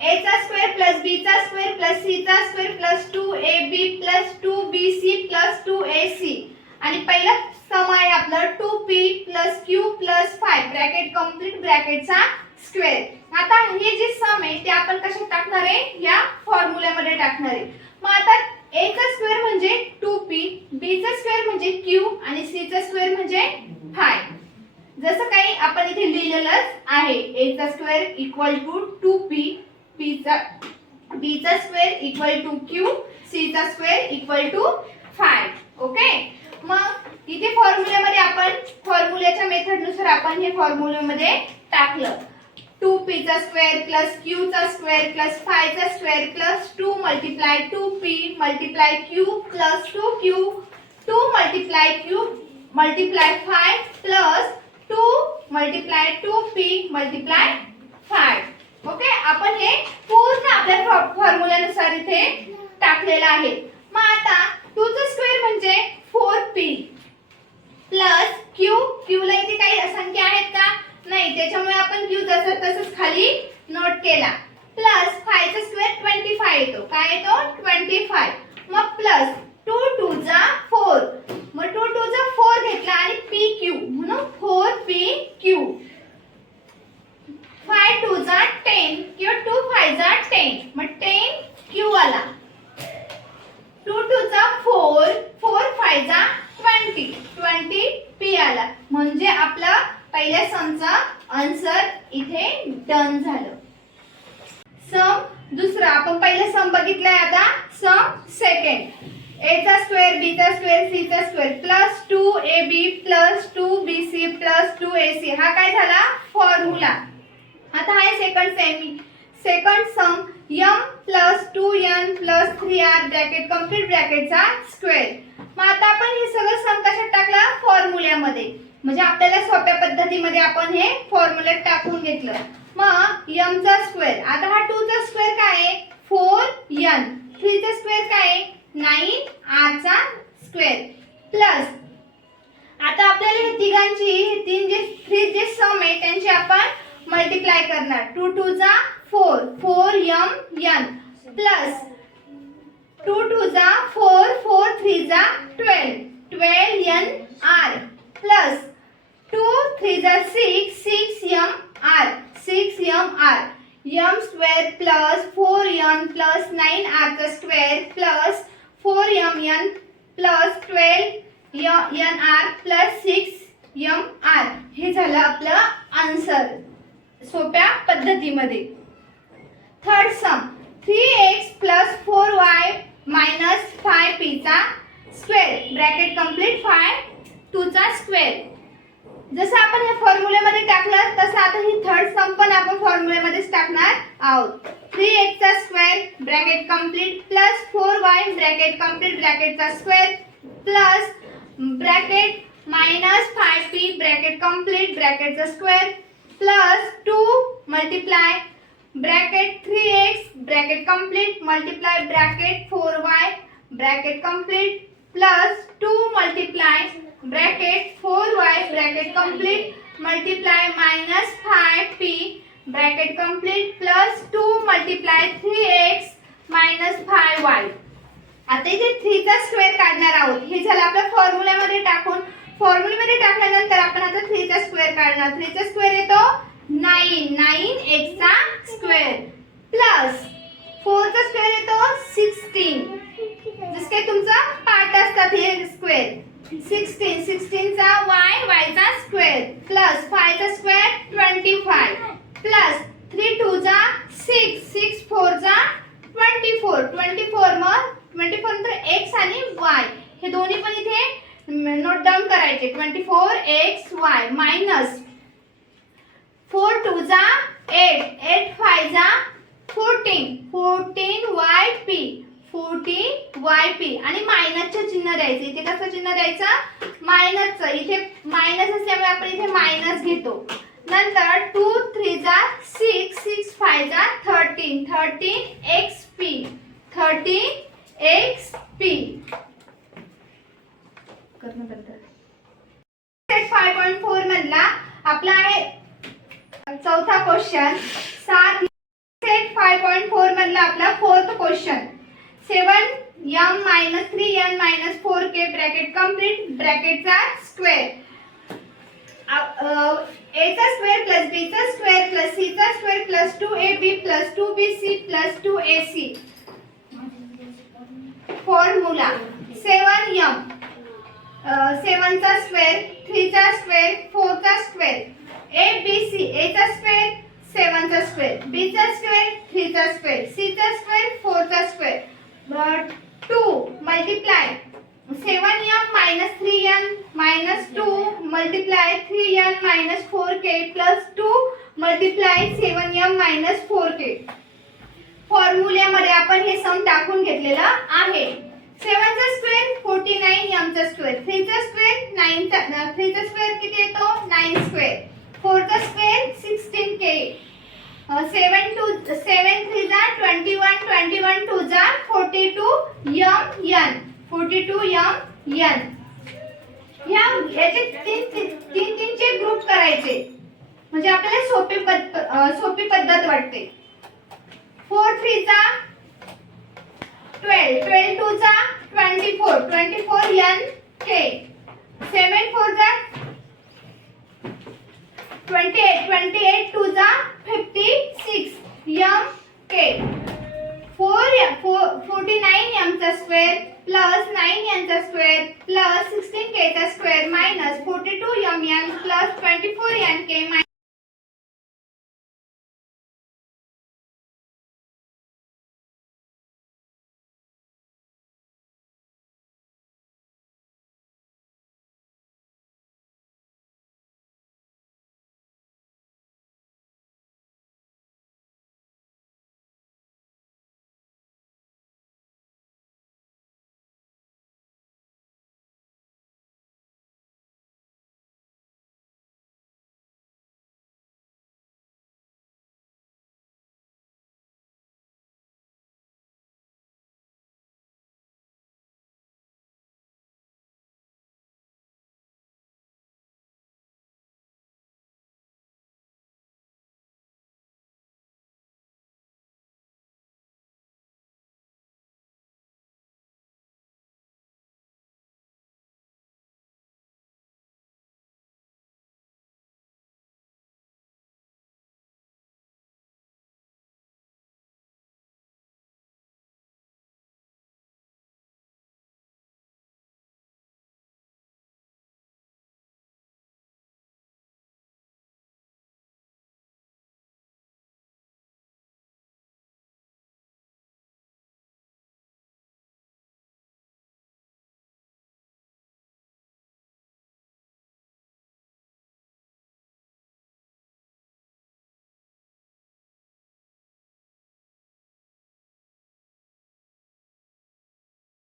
a चा square plus b चा square plus c चा square plus 2ab plus 2bc plus 2ac आणि पहिला सम आहे आपलं 2p plus q plus 5 bracket complete ब्रॅकेटचा स्क्वेअर। आता हे जे सम आहे ते आपण कशात टाकणार आहे, या फॉर्म्युल्यामध्ये टाकणार आहे। मग आता a चा स्क्वेअर म्हणजे 2p, b चा स्क्वेअर म्हणजे q आणि c चा स्क्वेअर म्हणजे 5। जसं काही आपण इथे लिहिलेलंच आहे, a चा square equal to 2p, b चा square equal to q, c चा स्क्वेअर इक्वल टू 5। ओके, मग इथे फॉर्म्युल्यामध्ये आपण फॉर्म्युल्याच्या मेथडनुसार आपण हे फॉर्म्युल्यामध्ये टाकलं। 2p चा स्क्वेअर प्लस q चा स्क्वेअर प्लस 5 चा square plus 2 multiply 2p multiply q plus 2q 2 multiply q multiply 5 plus 2 multiply 2p multiply 5। Okay, आपण हे पूर्ण आपल्या फॉर्म्युल्यानुसार इथे टाकलेलं आहे। मग आता 2 चा स्क्वेअर म्हणजे 4p प्लस q ला इथे काही संख्या आहेत का, नाही, त्याच्यामुळे आपण q जसं तसंच खाली नोट केला। प्लस 5 चा स्क्वेअर 25 येतो, काय येतो 25। मग प्लस 2 2 जा 4, मग 2 2 जा 4 घेतला आणि pq म्हणून 4pq। 5 2 जा 10 किंवा 2 5 जा 10, मग 10q आला। 2 2 जा 4 4 5 जा 20 20p आला। म्हणजे आपला पहिल्या समचा आन्सर इथे डन झालं। सम दुसरा आपण पहिले सम बघितलाय, आता सम सेकंड। a चा स्क्वेअर b चा स्क्वेअर c चा square plus 2ab plus 2bc plus 2ac हा काय झाला फॉर्म्युला। आता आहे second sum m plus 2n plus 3r bracket complete ब्रॅकेटचा स्क्वेअर। मग आता आपण हे सगळं सम कशात टाकला, फॉर्म्युल्यामध्ये, म्हणजे आपल्याला सोप्या पद्धतीमध्ये आपण हे फॉर्म्युल्यात टाकून घेतलं। मग m चा स्क्वेअर, आता हा 2 चा स्क्वेअर काय आहे 4n, 3 चा स्क्वेअर काय आहे 9r चा स्क्वेअर प्लस आता आपल्याला हे तिघांची हे तीन जे सम आहे त्यांची आपण मल्टिप्लाय करणार। 2 2 जा 4 4mn प्लस 2 2 जा 4 4 3 जा 12 12nr प्लस 2 3 जा 6 6mr 6mr m square plus 4n plus 9r चा square plus 4mn plus 12nr plus 6mr हे झालं आपलं आन्सर सोप्या पद्धतीमध्ये। थर्ड सम 3x plus 4y minus 5p चा स्क्वेअर ब्रॅकेट कंप्लीट 5 2 चा स्क्वेअर। जसं आपण हे फॉर्म्युल्यामध्ये टाकलं तसं आता ही थर्ड सम पण आपण फॉर्म्युल्यामध्येच टाकणार आहोत। 3x चा square bracket complete plus 4y bracket complete ब्रॅकेटचा square plus bracket minus 5p bracket complete ब्रॅकेटचा square plus 2 multiply bracket 3x bracket complete multiply bracket 4y bracket complete plus 2 multiply bracket 4y bracket complete multiply minus 5p bracket complete plus 2 multiply 3x minus 5y। आता इथे 3 चा square काढणार आहोत, हे झालं आपल्या फॉर्म्युल्यामध्ये टाकून। फॉर्म्युल्यामध्ये टाकल्यानंतर आपण आता 3 चा स्क्वेअर काढणार। 3 चा स्क्वेअर येतो 9x चा स्क्वेअर प्लस 4 चा स्क्वेअर येतो 16, जसं काही तुमचा पार्ट असतात हे स्क्वेअर 16 चा y चा स्क्वेअर प्लस 5 चा स्क्वेअर 25 प्लस 3 2 चा 6 6 4 चा 24 मग 24 नंतर x आणि y हे दोन्ही पण इथे नोट डाउन करायचे। 24xy मायनस 4 2 जा 8 8 5 जा 14 14yp 40yp आणि मायनसचं चिन्ह द्यायचं। इथे कसं चिन्ह द्यायचं मायनसचं, इथे मायनस असल्यामुळे आपण इथे मायनस घेतो। नंतर 2 3 जा 6 6 5 जा 13 13xp 13xp सेट 5.4 मधला आपला आहे चौथा क्वेश्चन। 7 सेट 5.4 मधला आपला fourth question 7m - 3n - 4k bracket complete ब्रॅकेटचा स्क्वेअर a चा स्क्वेअर प्लस b चा स्क्वेअर प्लस c चा square plus 2ab plus 2bc plus 2ac formula 7m 7 चा स्क्वेअर 3 चा स्क्वेअर 4 चा स्क्वेअर abc a चा स्क्वेअर 7 चा स्क्वेअर b चा स्क्वेअर 3 चा स्क्वेअर c चा स्क्वेअर 4 चा square 2 multiply 7m - 3n - 2 multiply 3n - 4k plus 2 multiply 7m - 4k फॉर्म्युल्यामध्ये आपण हे सम टाकून घेतलेला आहे 7 चा स्क्वेअर 49m चा स्क्वेअर 3 चा स्क्वेअर 9 चा 3 चा स्क्वेअर किती येतो 9 स्क्वेअर 4 चा स्क्वेअर 16k 7 3 जा 21 21 2 जा 42m 42m याचे तीनचे ग्रुप करायचे म्हणजे आपल्याला सोपी पद्धत वाटते 4 3 चा 12 12 2 चा 24 24n k 7 4 चा 28 28 2 चा 56 m k 49m चा स्क्वेअर प्लस 9n चा स्क्वेअर प्लस 16k चा square minus 42mn plus 24nk